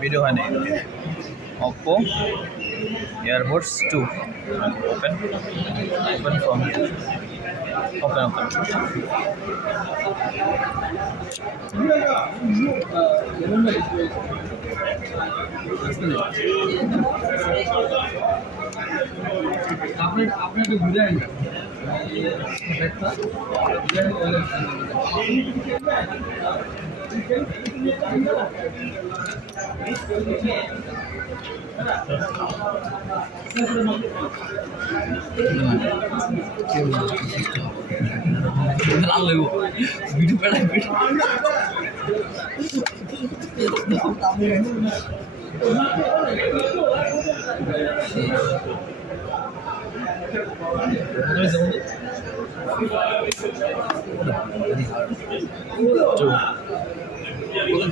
Video হয় না Oppo AirPods 2 open from here open आपने तो भूला है वीडियो पड़ा Two.